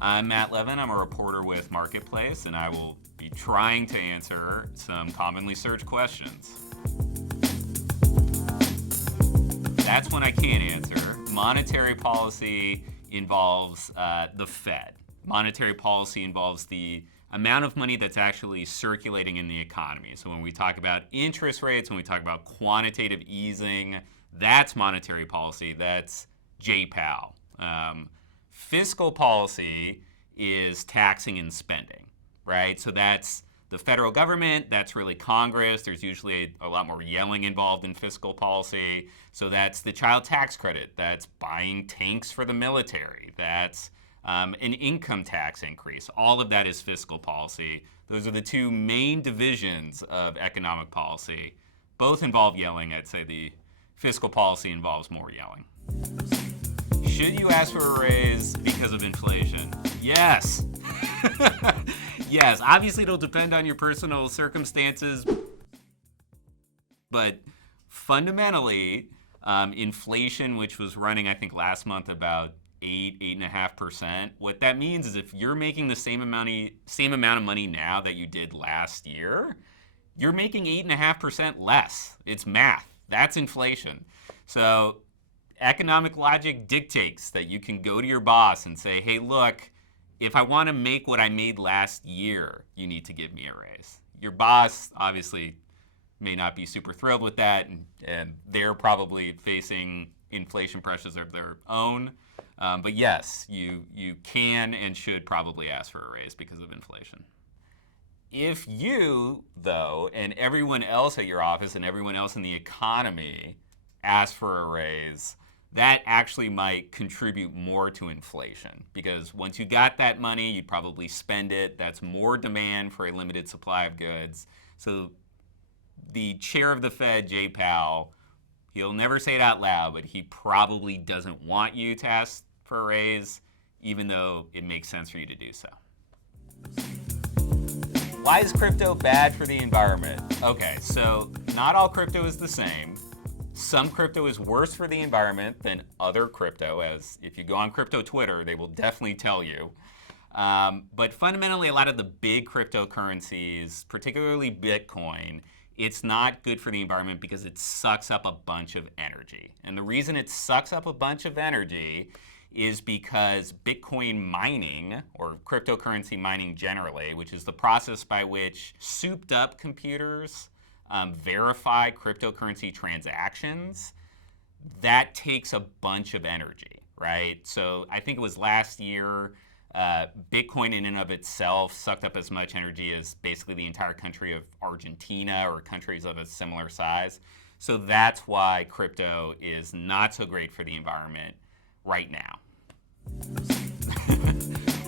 I'm Matt Levin. I'm a reporter with Marketplace, and I will be trying to answer some commonly searched questions. That's one I can't answer. Monetary policy involves the Fed. Monetary policy involves the amount of money that's actually circulating in the economy. So when we talk about interest rates, when we talk about quantitative easing, that's monetary policy. That's J-PAL. Fiscal policy is taxing and spending, right? So that's the federal government, that's really Congress. There's usually a lot more yelling involved in fiscal policy. So that's the child tax credit, that's buying tanks for the military, that's an income tax increase. All of that is fiscal policy. Those are the two main divisions of economic policy. Both involve yelling. I'd say the fiscal policy involves more yelling. Should you ask for a raise because of inflation? Yes. Yes, obviously it'll depend on your personal circumstances, but fundamentally, inflation, which was running, I think, last month about 8.5%, what that means is if you're making the same amount of money now that you did last year, you're making 8.5% less. It's math. That's inflation. So economic logic dictates that you can go to your boss and say, hey, look, if I want to make what I made last year, you need to give me a raise. Your boss obviously may not be super thrilled with that, and they're probably facing inflation pressures of their own. But yes, you can and should probably ask for a raise because of inflation. If you, though, and everyone else at your office and everyone else in the economy ask for a raise, that actually might contribute more to inflation, because once you got that money, you'd probably spend it. That's more demand for a limited supply of goods. So the chair of the Fed, J-PAL, he'll never say it out loud, but he probably doesn't want you to ask for a raise, even though it makes sense for you to do so. Why is crypto bad for the environment? Okay, so not all crypto is the same. Some crypto is worse for the environment than other crypto, as if you go on crypto Twitter, they will definitely tell you. But fundamentally, a lot of the big cryptocurrencies, particularly Bitcoin, it's not good for the environment because it sucks up a bunch of energy. And the reason it sucks up a bunch of energy is because Bitcoin mining, or cryptocurrency mining generally, which is the process by which souped up computers verify cryptocurrency transactions, that takes a bunch of energy, right? So I think it was last year, Bitcoin in and of itself sucked up as much energy as basically the entire country of Argentina or countries of a similar size. So that's why crypto is not so great for the environment right now.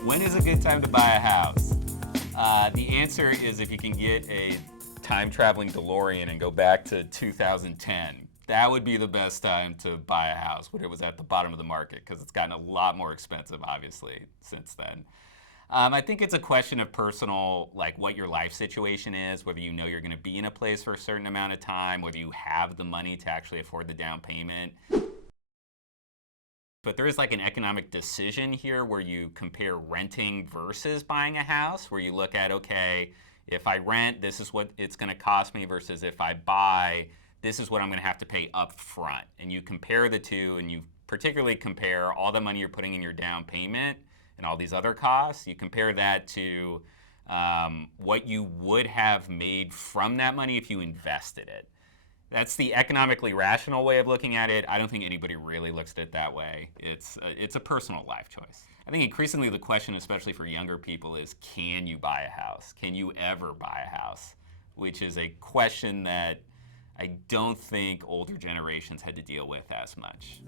When is a good time to buy a house? The answer is if you can get a time-traveling DeLorean and go back to 2010. That would be the best time to buy a house when it was at the bottom of the market, because it's gotten a lot more expensive, obviously, since then. I think it's a question of personal, like what your life situation is, whether you know you're going to be in a place for a certain amount of time, whether you have the money to actually afford the down payment. But there is like an economic decision here where you compare renting versus buying a house, where you look at, okay, if I rent, this is what it's going to cost me, versus if I buy, this is what I'm going to have to pay up front. And you compare the two, and you particularly compare all the money you're putting in your down payment and all these other costs. You compare that to what you would have made from that money if you invested it. That's the economically rational way of looking at it. I don't think anybody really looks at it that way. It's a personal life choice. I think increasingly the question, especially for younger people, is can you buy a house? Can you ever buy a house? Which is a question that I don't think older generations had to deal with as much.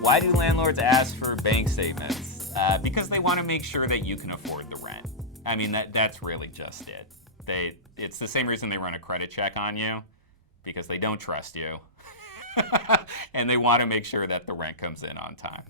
Why do landlords ask for bank statements? Because they want to make sure that you can afford the rent. I mean, that's really just it. It's the same reason they run a credit check on you, because they don't trust you. And they want to make sure that the rent comes in on time.